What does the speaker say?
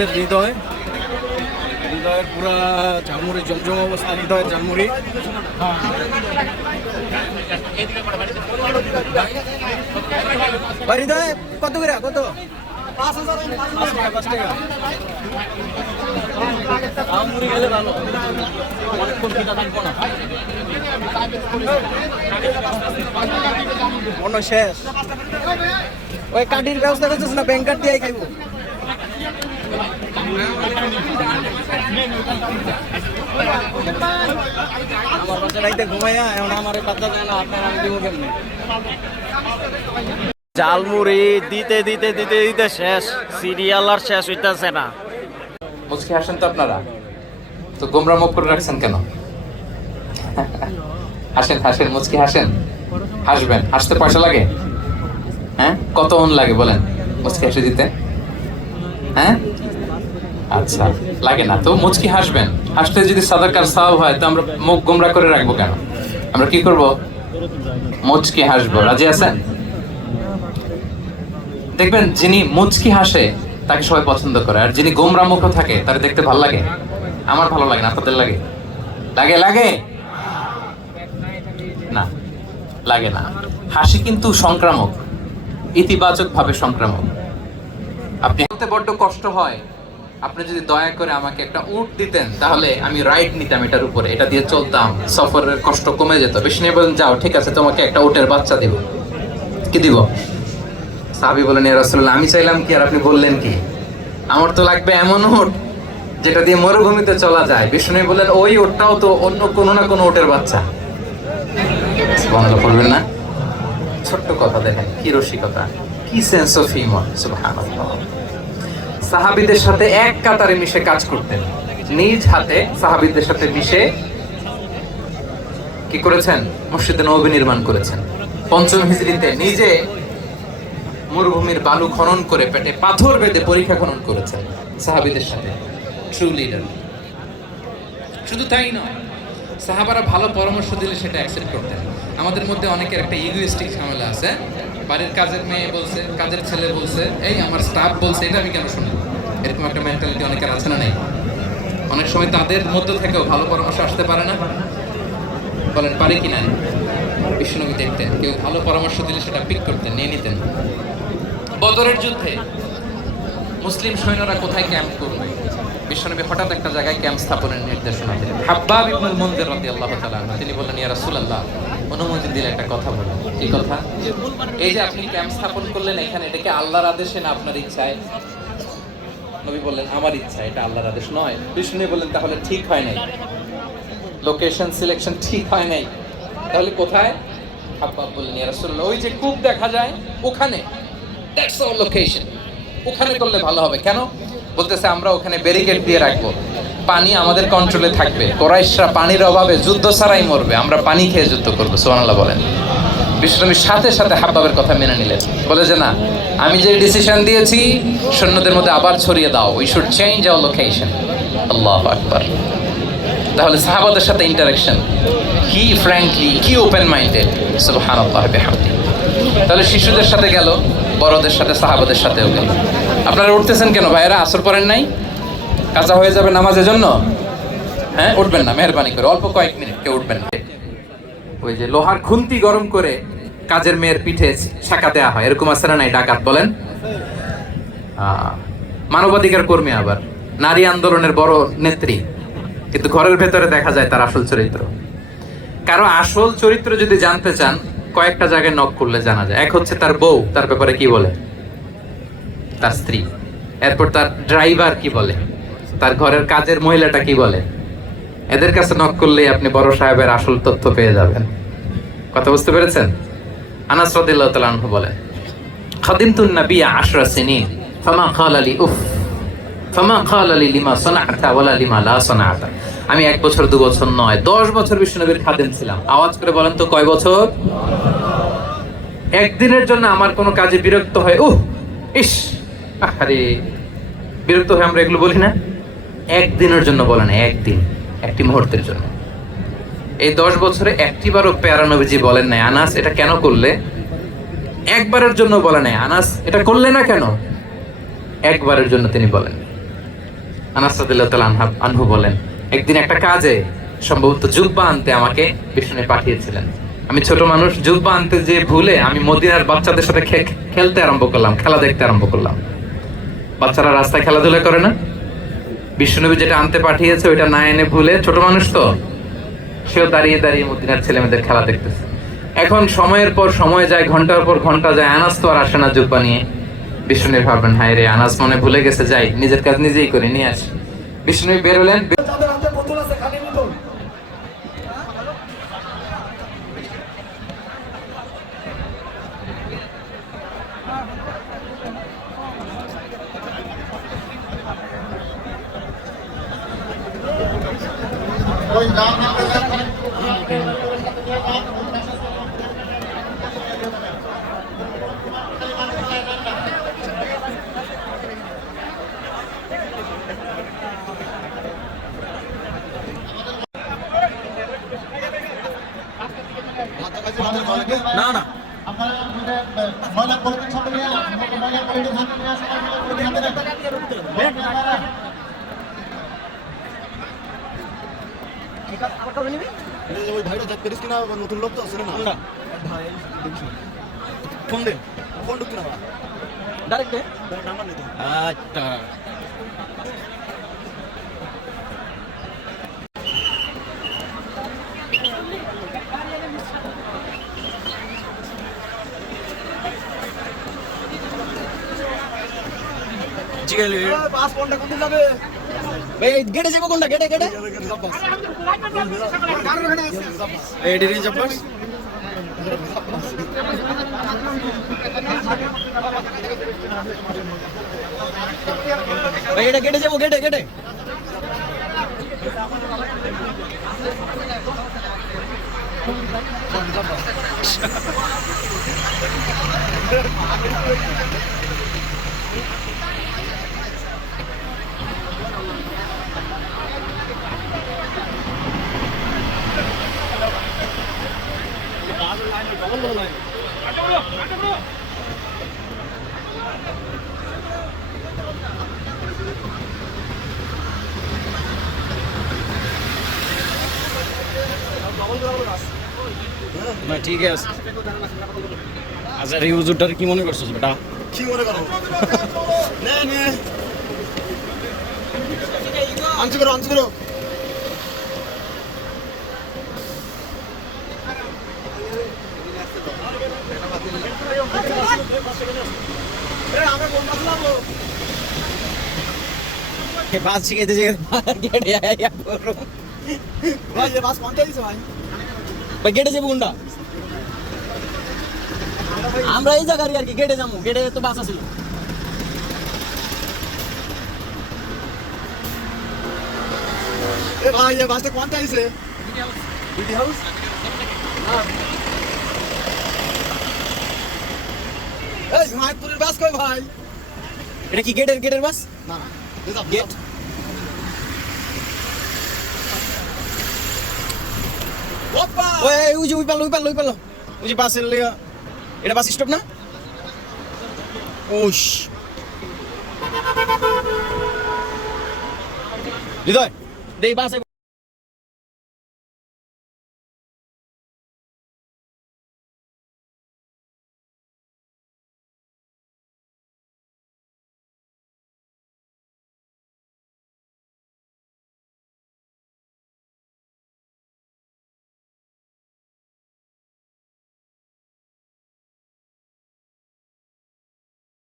আমাদের হৃদয়। হৃদয়ের পুরা ঝালমুড়ি জমজম অবস্থা হৃদয়ের ঝালমুড়ি। হৃদয় কত করে? কত? পাঁচ টাকা পাঁচ টাকা আমুড়ি গেলে ভালো। অনেকক্ষণ কিনা থাকব না। মনে শেষ। ওই কাঠির ব্যবস্থা করছিস না? ব্যাংক কার্ড দিয়ে খাইবো। দিতে দিতে দিতে দিতে শেষ। সিরিয়াল আর শেষ মুচকি হাসেন তো আপনারা। তো গোমরা মুখ করে রাখছেন কেন? হাসেন হাসেন, মুচকি হাসেন? হাসবেন। হাসতে পয়সা লাগে? হ্যাঁ? কত মন লাগে বলেন মুচকি হাসি দিতে? হ্যাঁ? আচ্ছা লাগে না। তো মুচকি হাসবেন। হাসতে যদি সাদাকার সাহাব হয়, তো আমরা মুখ গোমরা করে রাখব কেন? আমরা কি করব? মুচকি হাসবো। রাজি আছেন? দেখবেন, যিনি মুচকি হাসে, তাকে সবাই পছন্দ করে। আর যিনি গোমরা মুখ থাকে, তার দেখতে ভালো লাগে। আমার ভালো লাগে না, আপনাদের লাগে? লাগে লাগে? না লাগে না। হাসি কিন্তু সংক্রামক। ইতিবাচক ভাবে সংক্রামক। আপনি বড্ড কষ্ট হয়। আপনি যদি দয়া করে আমাকে একটা উট দিতেন, তাহলে আমি রাইড নিতাম এটার উপরে। এটা দিয়ে চলতাম। সফরের কষ্ট কমে যেত। বেশি নিয়ে বলেন যাও, ঠিক আছে, তোমাকে একটা উটের বাচ্চা দিব। কি দিব? সাহাবি বলেন রাসূলুল্লাহ, আমি চাইলাম কি আর আপনি বললেন কি? আমার তো লাগবে এমন উট যেটা দিয়ে মরুভূমিতে চলা যায়। বিষ্ণু বললেন, ওই উটটাও তো অন্য কোনো না কোনো উটের বাচ্চা। সুবহানাল্লাহ, পড়বেন না? ছোট্ট কথা দেখেন, কি রসিকতা, কি সেন্স অফ হিউমার সুবহানাল্লাহ। সাহাবীদের সাথে এক কাতারে মিশে কাজ করতেন। নিজ হাতে সাহাবীদের সাথে মিশে কি করেছেন? মসজিদে নবী নির্মাণ করেছেন। পঞ্চম হিজরিতে নিজে মরুভূমির বালু খনন করে পেটে পাথর বেঁধে পরীক্ষা খনন করেছেন সাহাবীদের সাথে। ট্রু লিডার শুধু তাই নয়, সাহাবারা ভালো পরামর্শ দিলে সেটা অ্যাকসেপ্ট করতেন। আমাদের মধ্যে অনেকের একটা ইগোইস্টিক ঝামেলা আছে। বাড়ির কাজের মেয়ে বলছে, কাজের ছেলে বলছে, এই আমার স্টাফ বলছে, এটা আমি কেন শুনি? এরকম একটা মেন্টালিটি অনেকের আছে না নেই? অনেক সময় তাদের মধ্য থেকেও ভালো পরামর্শ আসতে পারে না। বলেন, পারে কি না বিষ্ণুনবী দেখতেন কেউ ভালো পরামর্শ দিলে সেটা পিক করতেন, নিয়ে নিতেন। বদরের যুদ্ধে মুসলিম সৈন্যরা কোথায় ক্যাম্প করবে? বিশ্বনবী হঠাৎ একটা জায়গায় ক্যাম্প স্থাপনের নির্দেশনা দিলেন। হাব্বাব ইবনুল মুনজির রাদিয়াল্লাহু তিনি বললেন, ইয়া রাসূলুল্লাহ অনুমতি দিলে একটা কথা বলুন কি কথা? এই যে আপনি ক্যাম্প স্থাপন করলেন এখানে, এটা কি আল্লাহর আদেশে না আপনার ইচ্ছায়? নবী বললেন, আমার ইচ্ছা, এটা আল্লাহর আদেশ নয়। বিষ্ণু বললেন, তাহলে ঠিক হয় নাই। লোকেশন সিলেকশন ঠিক হয় নাই। তাহলে কোথায়? হাব্বাব বললেন রাসূলুল্লাহ, ওই যে কূপ দেখা যায়, ওখানে। দ্যাটস লোকেশন ওখানে করলে ভালো হবে। কেন? বলতেছে, আমরা ওখানে ব্যারিকেড দিয়ে রাখব। পানি আমাদের কন্ট্রোলে থাকবে। কোরাইশরা পানির অভাবে যুদ্ধ ছাড়াই মরবে। আমরা পানি খেয়ে যুদ্ধ করব সোহানাল্লাহ বলেন। বিশ্বনবীর সাথে সাথে হাব্বাবের কথা মেনে নিলেন। বলে যে, না, আমি যে ডিসিশন দিয়েছি, সৈন্যদের মধ্যে আবার ছড়িয়ে দাও। We should change our location Allah আকবার। তাহলে সাহাবাদের সাথে ইন্টারাকশন কি ফ্র্যাঙ্কলি কি ওপেন মাইন্ডেড সুবহানাল্লাহ বিহামদি। তাহলে শিশুদের সাথে গেল, বড়দের সাথে, সাহাবাদের সাথেও গেল। আপনারা উঠতেছেন কেন? ভাইয়েরা, আসর পড়েন নাই? কাজা হয়ে যাবে নামাজের জন্য হ্যাঁ উঠবেন না, মেহরবানি করে। অল্প কয়েক মিনিট, কেউ উঠবেন ওই যে লোহার খুন্তি গরম করে কাজের মেয়ের পিঠে শাখা দেওয়া হয়। এরকম আছে না নাই, ডাকাত বলেন? মানবাধিকার কর্মী আবার। নারী আন্দোলনের বড় নেত্রী। কিন্তু ঘরের ভেতরে দেখা যায় তার আসল চরিত্র। কারও আসল চরিত্র যদি জানতে চান, কয়েকটা জায়গায় নক করলে জানা যায়। এক হচ্ছে তার বউ, তার ব্যাপারে কি বলে? তার স্ত্রী। এরপর তার ড্রাইভার কি বলে? তার ঘরের কাজের মহিলাটা কি বলে? এদের কাছে নক করলেই আপনি বড় সাহেবের আসল তথ্য পেয়ে যাবেন। কথা বুঝতে পেরেছেন? আনাস রাদিয়াল্লাহু তাআলা আনহু বলেন, খাদিমতুন নাবিয়া আশরা সিনিন, ফামা ক্বালা লি উফ, ফামা ক্বালা লি লিমা সানাআতা ওয়ালা লিমা লা সানাআতা। আমি এক বছর, দু বছর নয়, দশ বছর বিষ্ণুনবীর খাদেম ছিলাম। আওয়াজ করে বলেন তো কয় বছর? একদিনের জন্য আমার কোনো কাজে বিরক্ত হয়, উহ, ইস আরে বিরক্ত হয়ে আমরা এগুলো বলি না? একদিনের জন্য বলে না, একদিন, একটি মুহূর্তের জন্য। এই দশ বছরে একটিবারও প্যারা নবীজি বলেন নাই, আনাস এটা কেন করলে? একবারের জন্য বলে নাই, আনাস এটা করলে না কেন? একবারের জন্য তিনি বলেন। আনাস আনহা- বলেন, একদিন একটা কাজে, সম্ভবত জুব্বা আনতে আমাকে বিষ্ণু পাঠিয়েছিলেন। আমি ছোট মানুষ, জুব্বা আনতে যে ভুলে আমি মদিনার বাচ্চাদের সাথে খেলতে আরম্ভ করলাম, খেলা দেখতে আরম্ভ করলাম। বাচ্চারা রাস্তায় খেলাধুলা করে না? বিষ্ণুনবী যেটা আনতে পাঠিয়েছে, ওইটা না এনে ভুলে ছোট মানুষ তো, সেও দাঁড়িয়ে দাঁড়িয়ে মদিনার ছেলে মেয়েদের খেলা দেখতেছে। এখন সময়ের পর সময় যায়, ঘণ্টার পর ঘণ্টা যায় আনাস তো আর আসে না জুব্বা নিয়ে। বিষ্ণুনবী ভাববেন হায় রে আনাস মনে ভুলে গেছে, যাই, নিজের কাজ নিজেই করে, নিয়ে আসি। বিষ্ণুনবী বেরোলেন তাদের হাতে বোতল আছে খালি বোতল না না। ময়লা সামনে নিয়ে ময়লা পলিথিন সামনে নিয়ে আসো পলিথিন হাতে রাখো ওই কিনা নতুন লোক তো আসলে না ফোন দে ফোন ঢুকতে না ডাইরেক্ট পাঁচ ফোনটা কোনদিন যাবে ভাই গেটে যাব কোনটা? গেটে গেটে? এই ডিরি জব্বাস ভাই এটা গেটে যাব গেটে গেটে না ঠিক আছে। আচ্ছা এই হুজুরটার কি মনে করছিস বেটা? কি মনে করো নে নে? আনছি করো আনছি করো বাস শিখেতে যে গেটে ভাই ভাই? ভাই গেটে যাব গুন্ডা আমরা এই জায়গার আর কি গেটে যাব। গেটে তো বাস আছে। ভাই বাসটা কোনটা আইছে হাউস হাউস এই হিমায়তপুরের বাস কই ভাই? এটা কি গেটের গেটের বাস? না না গেট গেট? ওপা! ওই ওই যে ওই পাল্লো ওই পাল্লো ওই পাল্লো। ওই যে বাসের লেগা। এটা বাস স্টপ না? ওশ হৃদয় দেই বাসে